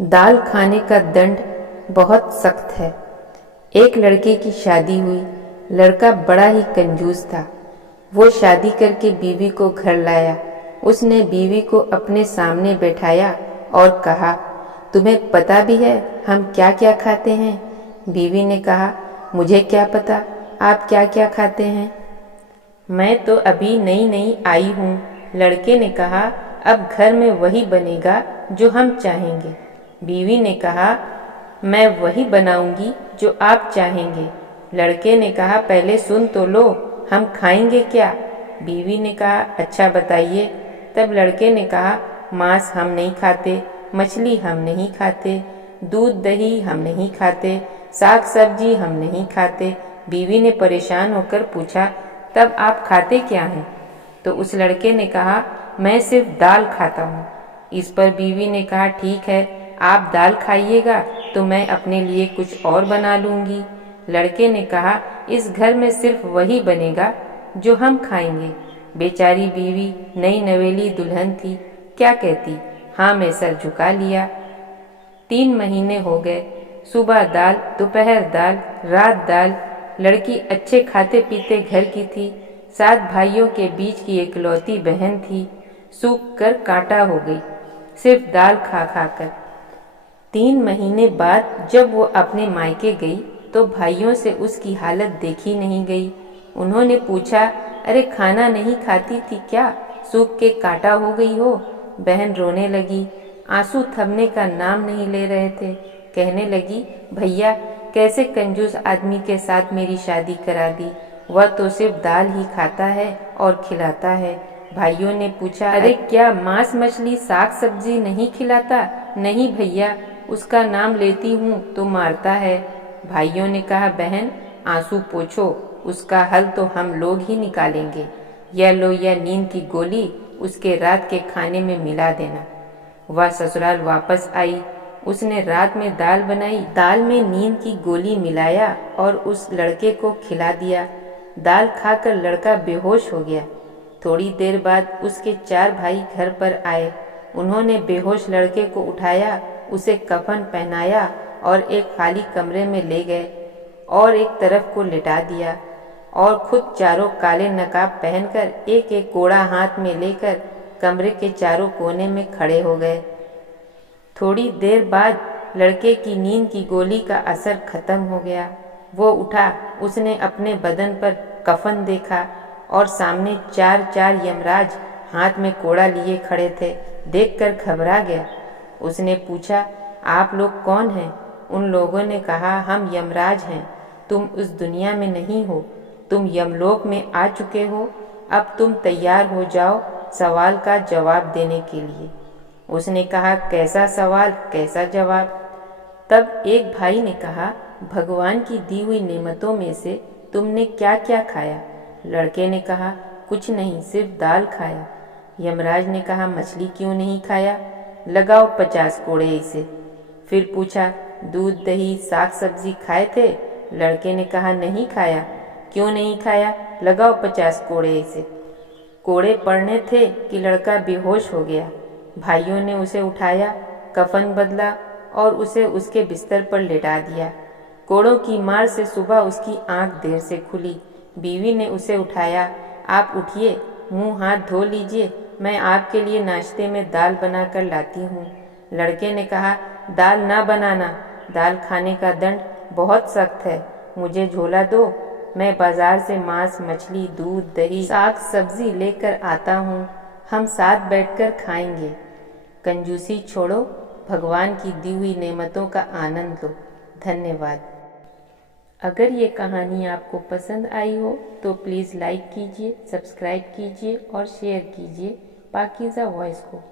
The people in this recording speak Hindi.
दाल खाने का दंड बहुत सख्त है। एक लड़के की शादी हुई। लड़का बड़ा ही कंजूस था। वो शादी करके बीवी को घर लाया। उसने बीवी को अपने सामने बैठाया और कहा, तुम्हें पता भी है हम क्या क्या खाते हैं? बीवी ने कहा, मुझे क्या पता आप क्या क्या खाते हैं। मैं तो अभी नई नई आई हूँ। लड़के ने कहा, अब घर में वही बनेगा जो हम चाहेंगे। बीवी ने कहा, मैं वही बनाऊंगी जो आप चाहेंगे। लड़के ने कहा, पहले सुन तो लो, हम खाएंगे क्या? बीवी ने कहा, अच्छा बताइए। तब लड़के ने कहा, मांस हम नहीं खाते, मछली हम नहीं खाते, दूध दही हम नहीं खाते, साग सब्जी हम नहीं खाते। बीवी ने परेशान होकर पूछा, तब आप खाते क्या हैं? तो उस लड़के ने कहा, मैं सिर्फ दाल खाता हूँ। इस पर बीवी ने कहा, ठीक है, आप दाल खाइएगा तो मैं अपने लिए कुछ और बना लूँगी। लड़के ने कहा, इस घर में सिर्फ वही बनेगा जो हम खाएंगे। बेचारी बीवी नई नवेली दुल्हन थी, क्या कहती? हाँ में सर झुका लिया। 3 महीने हो गए। सुबह दाल, दोपहर दाल, रात दाल। लड़की अच्छे खाते पीते घर की थी। 7 भाइयों के बीच की इकलौती बहन थी। सूख कर कांटा हो गई, सिर्फ दाल खा खा कर। 3 महीने बाद जब वो अपने मायके गई तो भाइयों से उसकी हालत देखी नहीं गई। उन्होंने पूछा, अरे खाना नहीं खाती थी क्या? सूख के कांटा हो गई हो? बहन रोने लगी, आंसू थमने का नाम नहीं ले रहे थे। कहने लगी, भैया कैसे कंजूस आदमी के साथ मेरी शादी करा दी। वह तो सिर्फ दाल ही खाता है और खिलाता है। भाइयों ने पूछा, अरे क्या मांस मछली साग सब्जी नहीं खिलाता? नहीं भैया, उसका नाम लेती हूँ तो मारता है। भाइयों ने कहा, बहन आंसू पोंछो, उसका हल तो हम लोग ही निकालेंगे। यह लो, यह नींद की गोली उसके रात के खाने में मिला देना। वह ससुराल वापस आई। उसने रात में दाल बनाई, दाल में नींद की गोली मिलाया और उस लड़के को खिला दिया। दाल खाकर लड़का बेहोश हो गया। थोड़ी देर बाद उसके 4 भाई घर पर आए। उन्होंने बेहोश लड़के को उठाया, उसे कफन पहनाया और एक खाली कमरे में ले गए और एक तरफ को लिटा दिया और खुद चारों काले नकाब पहनकर एक एक कोड़ा हाथ में लेकर कमरे के चारों कोने में खड़े हो गए। थोड़ी देर बाद लड़के की नींद की गोली का असर खत्म हो गया। वो उठा, उसने अपने बदन पर कफन देखा और सामने 4 यमराज हाथ में कोड़ा लिए खड़े थे। देखकर घबरा गया। उसने पूछा, आप लोग कौन हैं? उन लोगों ने कहा, हम यमराज हैं। तुम उस दुनिया में नहीं हो, तुम यमलोक में आ चुके हो। अब तुम तैयार हो जाओ सवाल का जवाब देने के लिए। उसने कहा, कैसा सवाल, कैसा जवाब? तब एक भाई ने कहा, भगवान की दी हुई नेमतों में से तुमने क्या क्या खाया? लड़के ने कहा, कुछ नहीं, सिर्फ दाल खाया। यमराज ने कहा, मछली क्यों नहीं खाया? लगाओ 50 कोड़े इसे। फिर पूछा, दूध दही साग सब्जी खाए थे? लड़के ने कहा, नहीं खाया। क्यों नहीं खाया? लगाओ 50 कोड़े इसे। कोड़े पड़ने थे कि लड़का बेहोश हो गया। भाइयों ने उसे उठाया, कफन बदला और उसे उसके बिस्तर पर लेटा दिया। कोड़ों की मार से सुबह उसकी आंख देर से खुली। बीवी ने उसे उठाया, आप उठिए, मुंह हाथ धो लीजिए, मैं आपके लिए नाश्ते में दाल बनाकर लाती हूँ। लड़के ने कहा, दाल ना बनाना, दाल खाने का दंड बहुत सख्त है, मुझे झोला दो, मैं बाजार से मांस मछली दूध दही साग सब्जी लेकर आता हूँ, हम साथ बैठकर खाएंगे। कंजूसी छोड़ो, भगवान की दी हुई नेमतों का आनंद लो। धन्यवाद। अगर ये कहानी आपको पसंद आई हो तो प्लीज़ लाइक कीजिए, सब्सक्राइब कीजिए और शेयर कीजिए पाकीज़ा वॉइस को।